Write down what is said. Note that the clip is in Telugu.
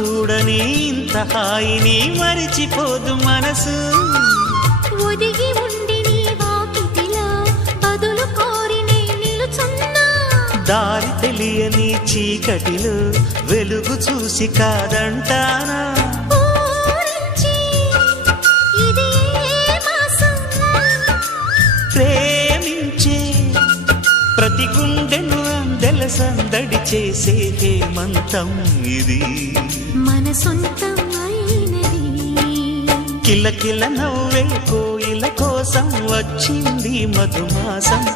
చూడని ఇంత హాయిని మరిచిపోదు మనసు. ఒదిగి ఉండి నీ వాకిటిలో బదులు కోరి నే నిలుచున్నా. దారి తెలియని చీకటిలో వెలుగు చూసి కాదంటానా. ప్రేమించే ప్రతి గుండెను అందెల సందడి చేసే హేమంతం ఇది. మన సొంతం అయినది. కిలకిల నవ్వే కోయిల కోసం వచ్చింది మధుమాసం.